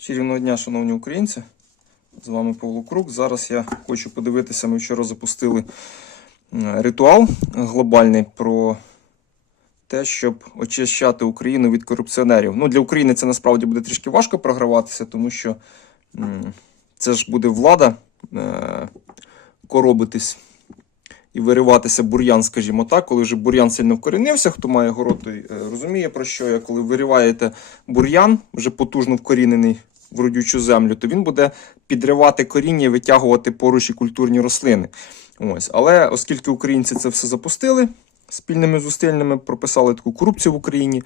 Чарівного дня, шановні українці. З вами Павло Крук. Зараз я хочу подивитися. Ми вчора запустили ритуал глобальний про те, щоб очищати Україну від корупціонерів. Ну, для України це насправді буде трішки важко програватися, тому що це ж буде влада е, коробитись і вириватися бур'ян, скажімо так, коли вже бур'ян сильно вкорінився, хто має город, той е, розуміє про що я. Коли вириваєте бур'ян, вже потужно вкорінений в родючу землю, то він буде підривати коріння і витягувати поруч і культурні рослини. Ось. Але оскільки українці це все запустили спільними зусиллями, прописали таку корупцію в Україні,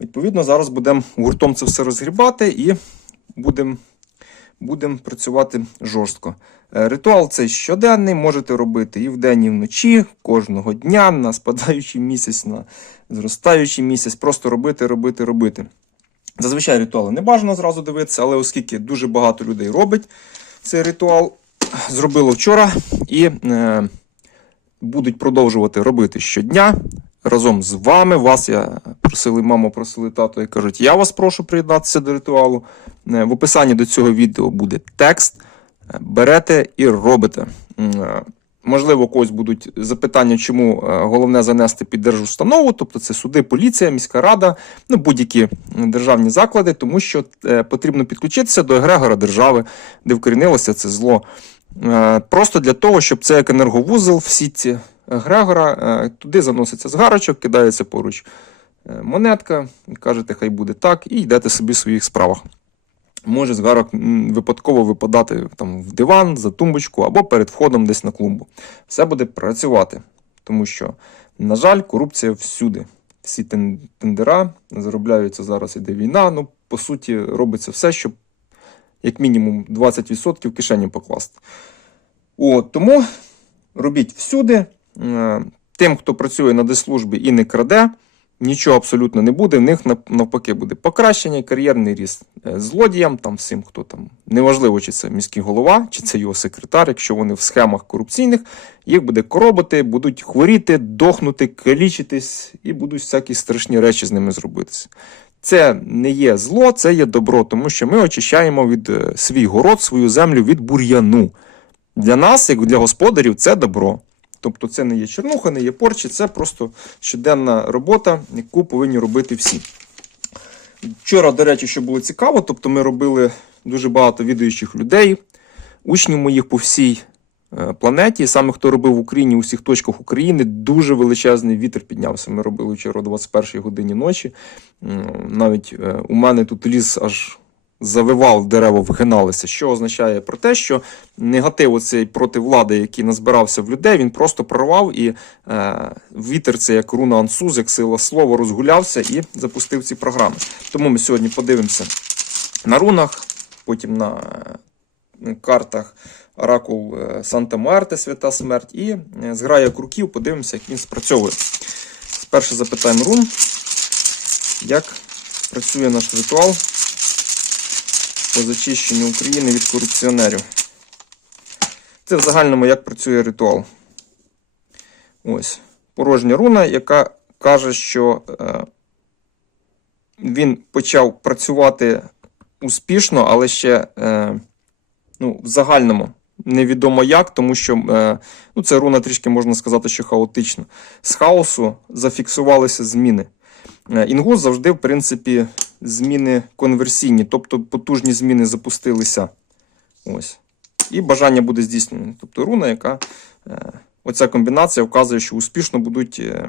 відповідно, зараз будемо гуртом це все розгрібати і будемо будемо працювати жорстко. Е, Ритуал цей щоденний, можете робити і вдень, і вночі, кожного дня, на спадаючий місяць, на зростаючий місяць. Просто робити, робити, робити. Зазвичай ритуали не бажано зразу дивитися, але оскільки дуже багато людей робить цей ритуал, зробило вчора і е, будуть продовжувати робити щодня. Разом з вами вас я просили, маму просили тато і кажуть, я вас прошу приєднатися до ритуалу. Е, В описанні до цього відео буде текст. Е, Берете і робите. Можливо, когось будуть запитання, чому е, головне занести під держустанову, тобто це суди, поліція, міська рада, ну будь-які державні заклади, тому що е, потрібно підключитися до егрегора держави, де вкорінилося це зло. Е, Просто для того, щоб це як енерговузол в сітці егрегора, туди заноситься згарочок, кидається поруч монетка, кажете, хай буде так, і йдете собі в своїх справах. Може згарок випадково випадати там, в диван, за тумбочку або перед входом десь на клумбу. Все буде працювати, тому що, на жаль, корупція всюди. Всі тендера заробляються зараз, іде війна. Ну, по суті, робиться все, щоб як мінімум 20% в кишені покласти. От, тому робіть всюди. Е, Тим, хто працює на дислужбі і не краде, нічого абсолютно не буде. В них навпаки буде покращення, кар'єрний ріст Е, злодіям, там всім, хто там неважливо, чи це міський голова, чи це його секретар, якщо вони в схемах корупційних, їх буде коробити, будуть хворіти, дохнути, калічитись і будуть всякі страшні речі з ними зробитися. Це не є зло, це є добро, тому що ми очищаємо від е, свій город, свою землю від бур'яну. Для нас, як для господарів, це добро. Тобто це не є чернуха, не є порчі, це просто щоденна робота, яку повинні робити всі. Вчора, до речі, що було цікаво, тобто ми робили дуже багато відаючих людей, учнів моїх по всій е, планеті. Саме хто робив в Україні у всіх точках України, дуже величезний вітер піднявся. Ми робили вчора о 21 годині ночі. Навіть е, у мене тут ліс аж завивав, дерева вгиналися, що означає про те, що негатив оцей проти влади, який назбирався в людей, він просто прорвав і е, вітер це як руна Ансуз, як сила слова, розгулявся і запустив ці програми. Тому ми сьогодні подивимося на рунах, потім на е, картах Оракул е, Санта Марте, Свята Смерть, і е, зграя круків, подивимося, як він спрацьовує. Спершу запитаємо рун, як працює наш ритуал по зачищенню України від корупціонерів. Це в загальному як працює ритуал. Ось. Порожня руна, яка каже, що е, він почав працювати успішно, але ще е, ну, в загальному невідомо як, тому що е, ну, це руна трішки можна сказати, що хаотична. З хаосу зафіксувалися зміни. Е, Інгус завжди, в принципі, зміни конверсійні, тобто потужні зміни запустилися. Ось. І бажання буде здійснено. Тобто руна, яка е, оця комбінація вказує, що успішно будуть е,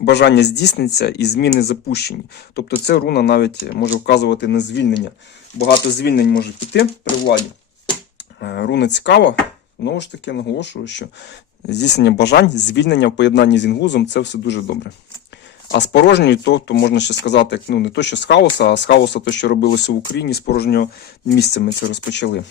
бажання здійсниться і зміни запущені. Тобто це руна навіть може вказувати на звільнення. Багато звільнень може піти при владі. Е, Руна цікава. Знову ж таки, наголошую, що здійснення бажань, звільнення в поєднанні з інгузом це все дуже добре. А з порожньою, то, то можна ще сказати, ну не то, що з хаоса, а з хаоса, то, що робилося в Україні, з порожнього місця ми це розпочали.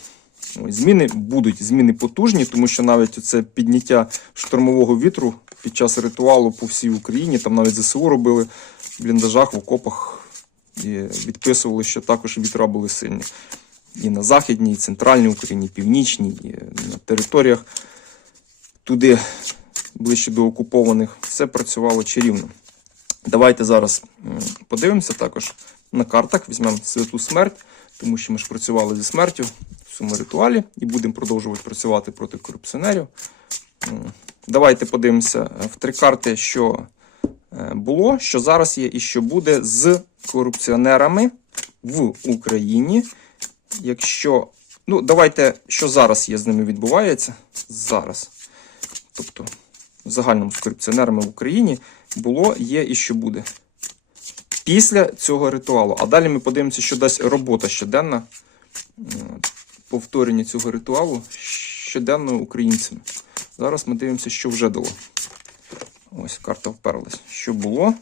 Зміни будуть, зміни потужні, тому що навіть це підняття штормового вітру під час ритуалу по всій Україні, там навіть ЗСУ робили в бліндажах, в окопах і відписували, що також вітра були сильні. І на Західній, і центральній Україні, і північній, і на територіях туди, ближче до окупованих, все працювало чарівно. Давайте зараз подивимося також на картах, візьмемо святу смерть, тому що ми ж працювали зі смертю в цьому ритуалі і будемо продовжувати працювати проти корупціонерів. Давайте подивимося е, в три карти, що е, було, що зараз є і що буде з корупціонерами в Україні. Якщо. Ну, давайте, що зараз є з ними відбувається. Зараз. Тобто, загальному з корупціонерами в Україні було, є і що буде. Після цього ритуалу. А далі ми подивимося, що дасть робота щоденна е, повторення цього ритуалу щоденно українцями. Зараз ми дивимося, що вже дало. Ось карта вперлась. Що було,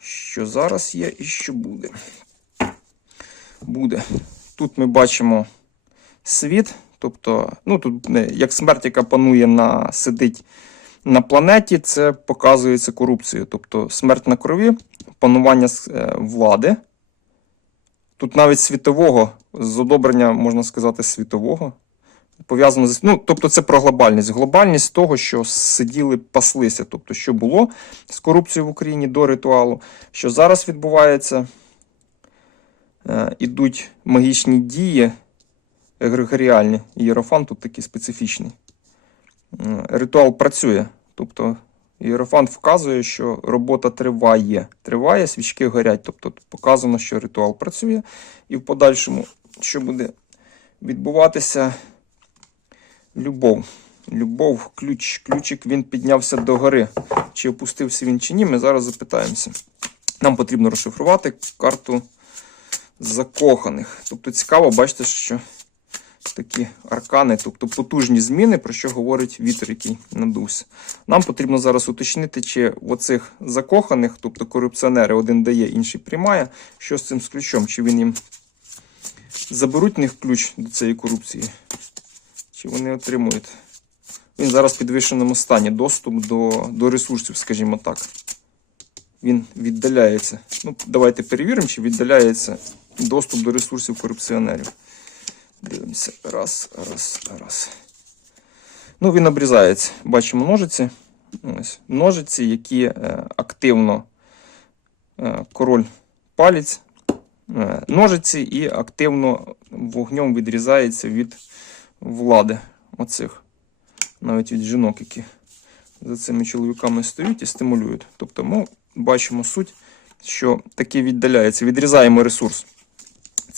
що зараз є і що буде. Буде. Тут ми бачимо світ, тобто, ну тут як смерть, яка панує на сидить на планеті, це показується корупцією. Тобто смерть на крові, панування е, влади. Тут навіть світового, з одобрення, можна сказати, світового. Пов'язано з. Ну, тобто, це про глобальність. Глобальність того, що сиділи, паслися. Тобто, що було з корупцією в Україні до ритуалу, що зараз відбувається. Е, ідуть магічні дії егрегоріальні. Єрофан тут такий специфічний. Ритуал працює. Тобто Єрофант вказує, що робота триває. Триває, свічки горять. Тобто показано, що ритуал працює. І в подальшому, що буде відбуватися, любов. Любов, ключ, ключик він піднявся до гори. Чи опустився він чи ні, ми зараз запитаємося. Нам потрібно розшифрувати карту закоханих. Тобто цікаво, бачите, що такі аркани, тобто потужні зміни, про що говорить вітер, який надувся. Нам потрібно зараз уточнити, чи в оцих закоханих, тобто корупціонери, один дає, інший приймає, що з цим з ключом, чи він їм заберуть в них ключ до цієї корупції, чи вони отримують. Він зараз в підвищеному стані доступ до, до ресурсів, скажімо так. Він віддаляється. Ну, давайте перевіримо, чи віддаляється доступ до ресурсів корупціонерів. Дивимося. Раз, раз, раз. Ну, він обрізається. Бачимо ножиці. Ось. Ножиці, які е, активно е, король палець. Е, ножиці і активно вогнем відрізається від влади оцих. Навіть від жінок, які за цими чоловіками стоять і стимулюють. Тобто ми бачимо суть, що таки віддаляється, відрізаємо ресурс.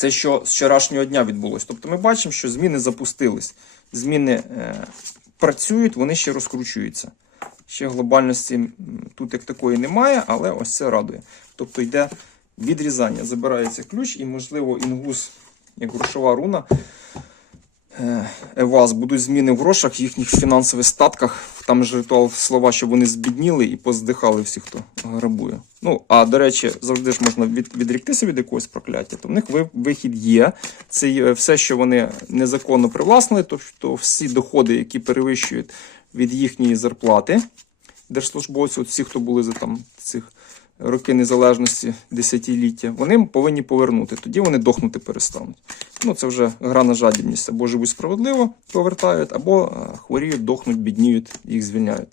Це що з вчорашнього дня відбулося. Тобто ми бачимо, що зміни запустились. Зміни е, працюють, вони ще розкручуються. Ще глобальності тут як такої немає, але ось це радує. Тобто йде відрізання, забирається ключ, і, можливо, інгус, як грошова руна, Еваз, будуть зміни в грошах, їхніх фінансових статках. Там ж ритуал слова, щоб вони збідніли і поздихали всі, хто грабує. Ну, а до речі, завжди ж можна від, відріктися від якогось прокляття, то в них ви- вихід є. Це є все, що вони незаконно привласнили, тобто всі доходи, які перевищують від їхньої зарплати держслужбовців, всі, хто були за там цих роки незалежності, десятиліття, вони повинні повернути. Тоді вони дохнути перестануть. Ну, це вже гра на жадібність. Або живуть справедливо, повертають, або е, хворіють, дохнуть, бідніють, їх звільняють.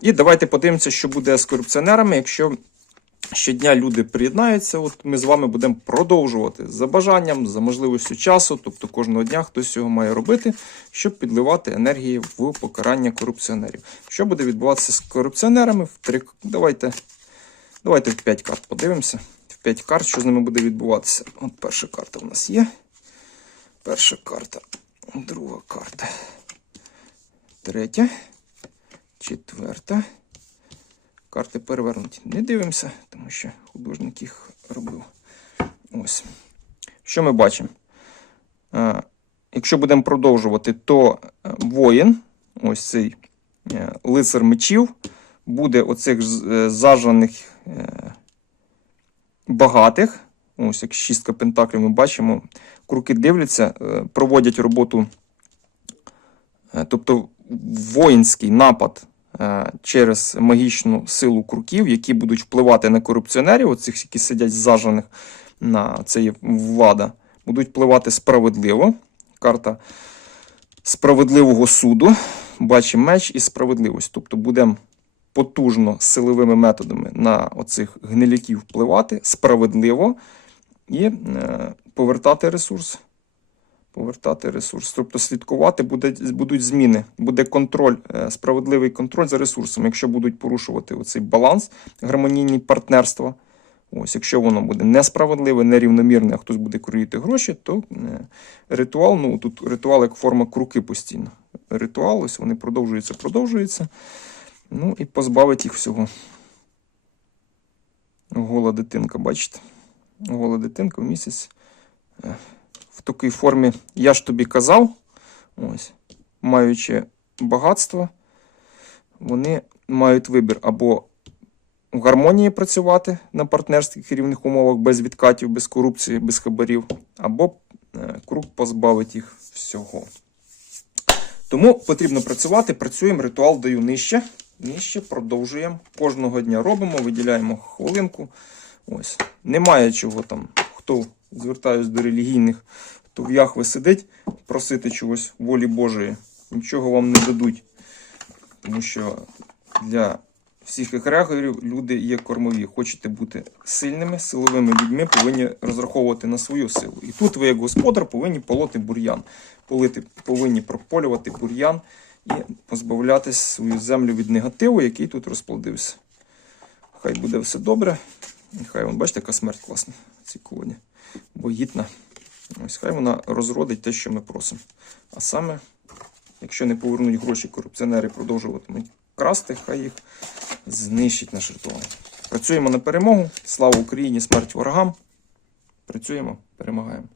І давайте подивимося, що буде з корупціонерами, якщо щодня люди приєднаються. От ми з вами будемо продовжувати за бажанням, за можливістю часу, тобто кожного дня хтось цього має робити, щоб підливати енергії в покарання корупціонерів. Що буде відбуватися з корупціонерами? Давайте, давайте в 5 карт подивимося. В 5 карт, що з ними буде відбуватися. От перша карта в нас є. Перша карта, друга карта, третя, четверта. Карти перевернуті. Не дивимося, тому що художник їх робив. Ось. Що ми бачимо? Е, Якщо будемо продовжувати, то е, воїн, ось цей е, лицар мечів, буде оцих е, зажаних е, багатих. Ось як шістка пентаклів ми бачимо. Круки дивляться, е, проводять роботу, тобто воїнський напад через магічну силу круків, які будуть впливати на корупціонерів, оцих, які сидять зажаних на це є влада, будуть впливати справедливо. Карта справедливого суду. Бачимо меч і справедливість. Тобто будемо потужно силовими методами на оцих гниляків впливати справедливо. і е, повертати ресурс. Повертати ресурс. Тобто слідкувати буде, будуть зміни, буде контроль, е, справедливий контроль за ресурсом. Якщо будуть порушувати оцей баланс гармонійні партнерства. Ось, якщо воно буде несправедливе, нерівномірне, а хтось буде кроїти гроші, то е, ритуал, ну тут ритуал як форма круки постійно. Ритуал, ось вони продовжуються, продовжуються. Ну і позбавить їх всього. Гола дитинка, бачите? Гола дитинка в місяць е, в такій формі я ж тобі казав, ось, маючи багатство, вони мають вибір або в гармонії працювати на партнерських рівних умовах без відкатів, без корупції, без хабарів, або е, круг позбавить їх всього. Тому потрібно працювати, працюємо, ритуал даю нижче. Нижче продовжуємо. Кожного дня робимо, виділяємо хвилинку. Ось. Немає чого там, хто звертаюсь до релігійних, хто в Яхве сидить, просити чогось волі Божої. Нічого вам не дадуть. Тому що для всіх егрегорів люди є кормові. Хочете бути сильними, силовими людьми, повинні розраховувати на свою силу. І тут ви, як господар, повинні полоти бур'ян. Полити, повинні прополювати бур'ян і позбавляти свою землю від негативу, який тут розплодився. Хай буде все добре. Хай вон, бачите, яка смерть класна в цій колоні. Богітна. Ось хай вона розродить те, що ми просимо. А саме, якщо не повернуть гроші, корупціонери продовжуватимуть красти, хай їх знищить наш ритуал. Працюємо на перемогу. Слава Україні! Смерть ворогам! Працюємо, перемагаємо.